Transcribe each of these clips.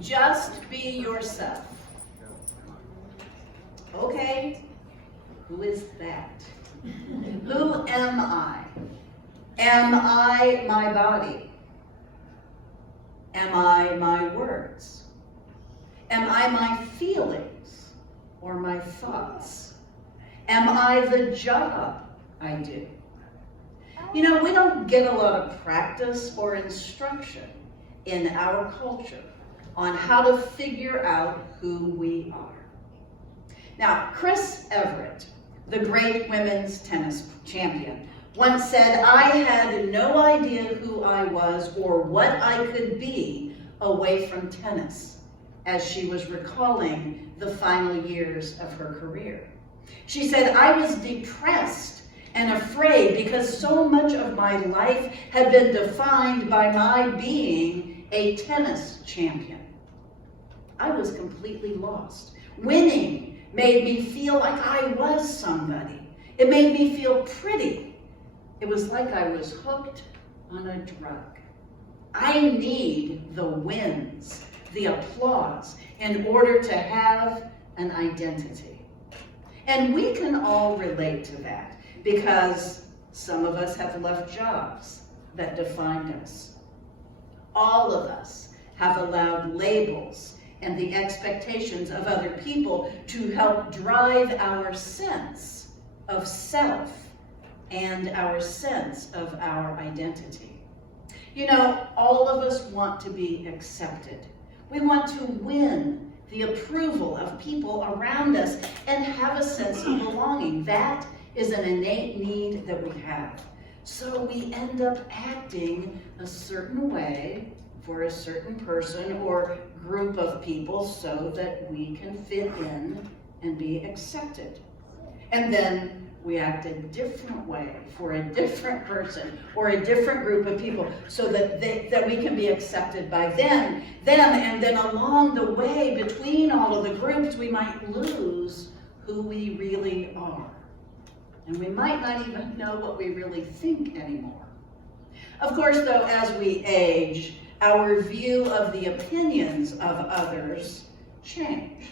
Just be yourself. Okay, who is that? Who am I? Am I my body? Am I my words? Am I my feelings or my thoughts? Am I the job I do? You know, we don't get a lot of practice or instruction in our culture on how to figure out who we are. Now, Chris Evert, the great women's tennis champion, once said, "I had no idea who I was or what I could be away from tennis," as she was recalling the final years of her career. She said, "I was depressed and afraid because so much of my life had been defined by my being a tennis champion. I was completely lost. Winning made me feel like I was somebody. It made me feel pretty. It was like I was hooked on a drug. I need the wins, the applause, in order to have an identity." And we can all relate to that because some of us have left jobs that defined us. All of us have allowed labels and the expectations of other people to help drive our sense of self and our sense of our identity. You know, all of us want to be accepted. We want to win the approval of people around us and have a sense of belonging. That is an innate need that we have. So we end up acting a certain way for a certain person or group of people so that we can fit in and be accepted. And then we act a different way for a different person or a different group of people so that we can be accepted by them. And then along the way between all of the groups, we might lose who we really are. And we might not even know what we really think anymore. Of course, though, as we age, our view of the opinions of others change.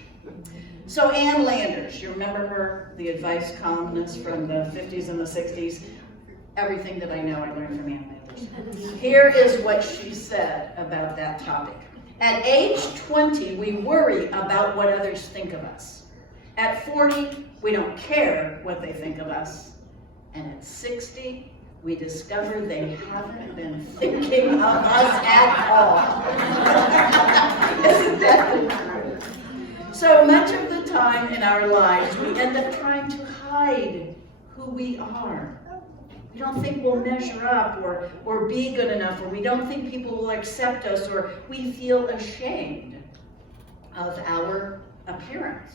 So Ann Landers, you remember her, the advice columnist from the 50s and the 60s? Everything that I know I learned from Ann Landers. Here is what she said about that topic. At age 20, we worry about what others think of us. At 40, we don't care what they think of us. And at 60, we discover they haven't been thinking of us at all. Isn't that the truth? So much of the time in our lives, we end up trying to hide who we are. We don't think we'll measure up or be good enough, or we don't think people will accept us, or we feel ashamed of our appearance.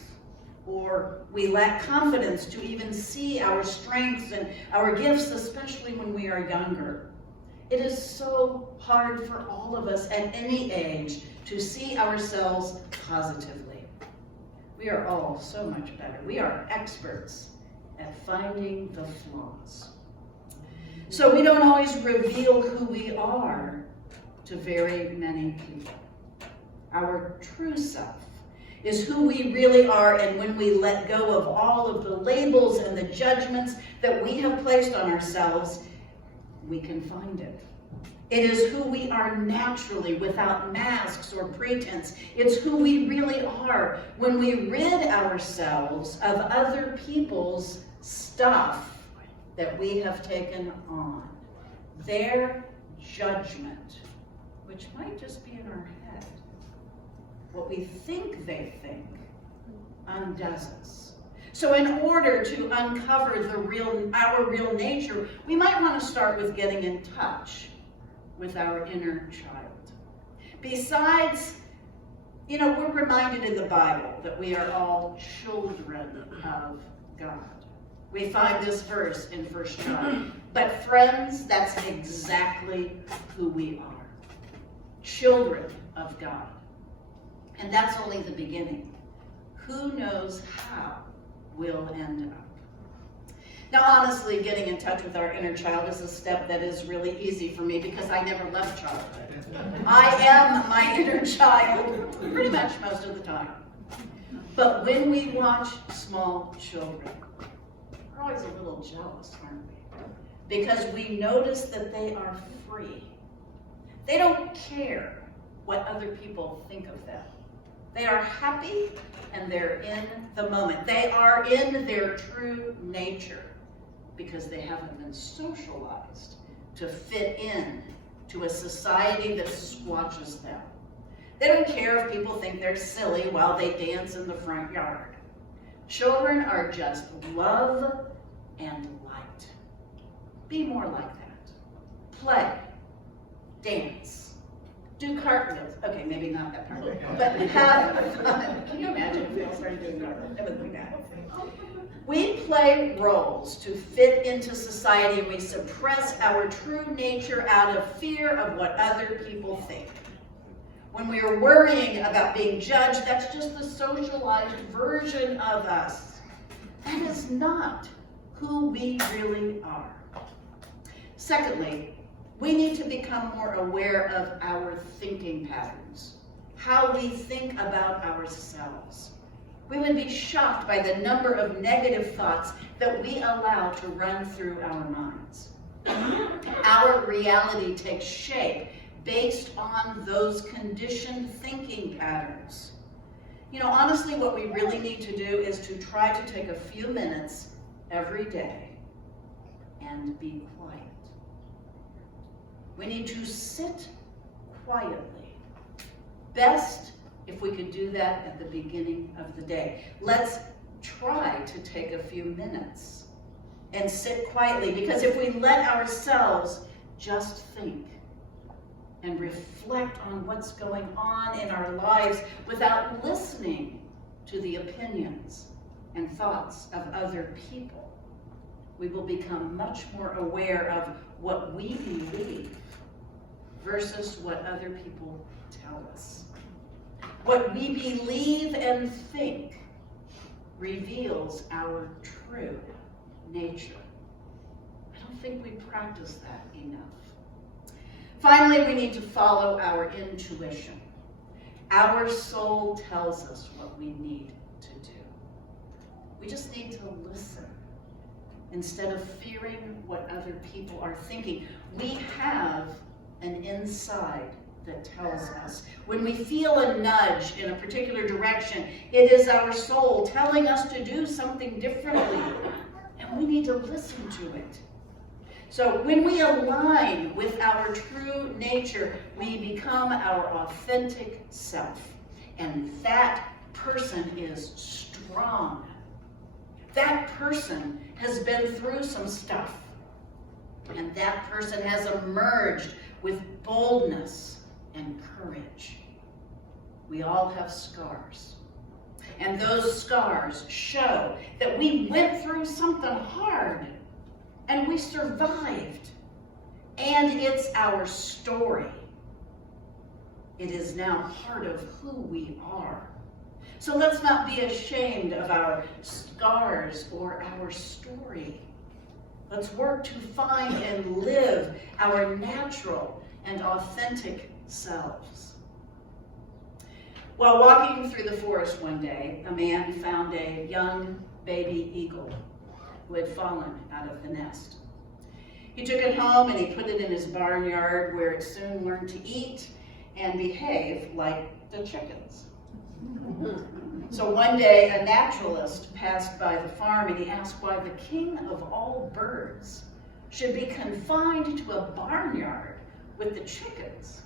Or we lack confidence to even see our strengths and our gifts, especially when we are younger. It is so hard for all of us at any age to see ourselves positively. We are all so much better. We are experts at finding the flaws. So we don't always reveal who we are to very many people. Our true self is who we really are, and when we let go of all of the labels and the judgments that we have placed on ourselves, we can find it. It is who we are naturally, without masks or pretense. It's who we really are when we rid ourselves of other people's stuff that we have taken on. Their judgment, which might just be in our head. What we think they think undoes us. So in order to uncover our real nature, we might want to start with getting in touch with our inner child. Besides, we're reminded in the Bible that we are all children of God. We find this verse in 1 John. But friends, that's exactly who we are. Children of God. And that's only the beginning. Who knows how we'll end up? Now, honestly, getting in touch with our inner child is a step that is really easy for me because I never left childhood. I am my inner child pretty much most of the time. But when we watch small children, we're always a little jealous, aren't we? Because we notice that they are free. They don't care what other people think of them. They are happy and they're in the moment. They are in their true nature because they haven't been socialized to fit in to a society that squashes them. They don't care if people think they're silly while they dance in the front yard. Children are just love and light. Be more like that. Play, dance, do cartwheels. Okay, maybe not that part, but have fun. Can you imagine if we all started doing cartwheels? That would be bad. We play roles to fit into society, and we suppress our true nature out of fear of what other people think. When we are worrying about being judged, that's just the socialized version of us. That is not who we really are. Secondly, we need to become more aware of our thinking patterns, how we think about ourselves. We would be shocked by the number of negative thoughts that we allow to run through our minds. Our reality takes shape based on those conditioned thinking patterns. You know, honestly, what we really need to do is to try to take a few minutes every day and be quiet. We need to sit quietly. Best if we could do that at the beginning of the day. Let's try to take a few minutes and sit quietly, because if we let ourselves just think and reflect on what's going on in our lives without listening to the opinions and thoughts of other people, we will become much more aware of what we believe versus what other people tell us. What we believe and think reveals our true nature. I don't think we practice that enough. Finally, we need to follow our intuition. Our soul tells us what we need to do. We just need to listen instead of fearing what other people are thinking. We have an inside that tells us. When we feel a nudge in a particular direction, it is our soul telling us to do something differently, and we need to listen to it. So when we align with our true nature, we become our authentic self, and that person is strong. That person has been through some stuff, and that person has emerged with boldness and courage. We all have scars, and those scars show that we went through something hard and we survived, and it's our story. It is now part of who we are. So let's not be ashamed of our scars or our story. Let's work to find and live our natural and authentic selves. While walking through the forest one day, a man found a young baby eagle who had fallen out of the nest. He took it home and he put it in his barnyard, where it soon learned to eat and behave like the chickens. So one day, a naturalist passed by the farm and he asked why the king of all birds should be confined to a barnyard with the chickens.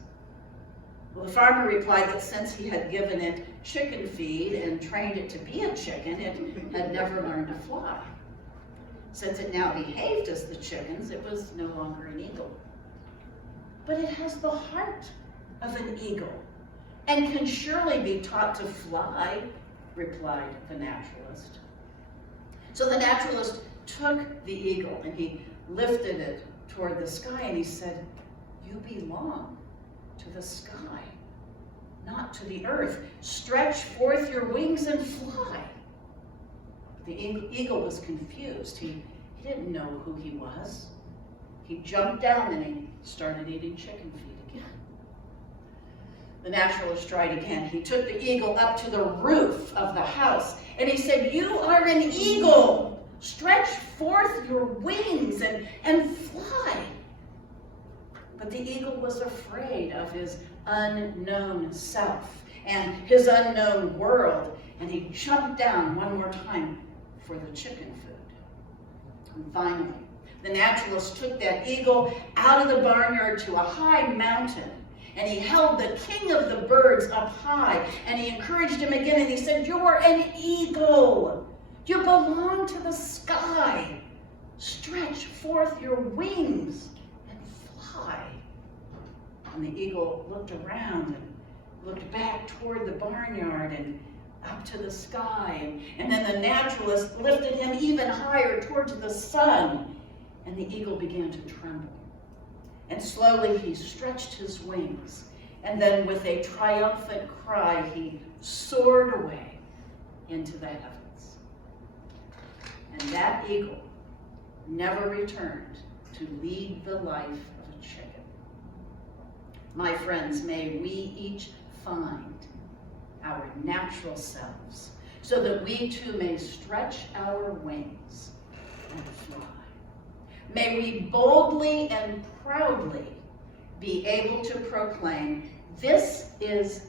Well, the farmer replied that since he had given it chicken feed and trained it to be a chicken, it had never learned to fly. Since it now behaved as the chickens, it was no longer an eagle. But it has the heart of an eagle and can surely be taught to fly, replied the naturalist. So the naturalist took the eagle and he lifted it toward the sky and he said, "You belong to the sky, not to the earth. Stretch forth your wings and fly." The eagle was confused. He He didn't know who he was. He jumped down and he started eating chicken feet again. The naturalist tried again. He took the eagle up to the roof of the house and he said, "You are an eagle. Stretch forth your wings and fly." But the eagle was afraid of his unknown self and his unknown world, and he jumped down one more time for the chicken food. And finally, the naturalist took that eagle out of the barnyard to a high mountain, and he held the king of the birds up high, and he encouraged him again, and he said, "You're an eagle. You belong to the sky. Stretch forth your wings and fly." And the eagle looked around and looked back toward the barnyard and up to the sky. And then the naturalist lifted him even higher towards the sun. And the eagle began to tremble. And slowly he stretched his wings. And then with a triumphant cry, he soared away into the heavens. And that eagle never returned to lead the life of a chicken. My friends, may we each find our natural selves so that we too may stretch our wings and fly. May we boldly and proudly be able to proclaim, "This is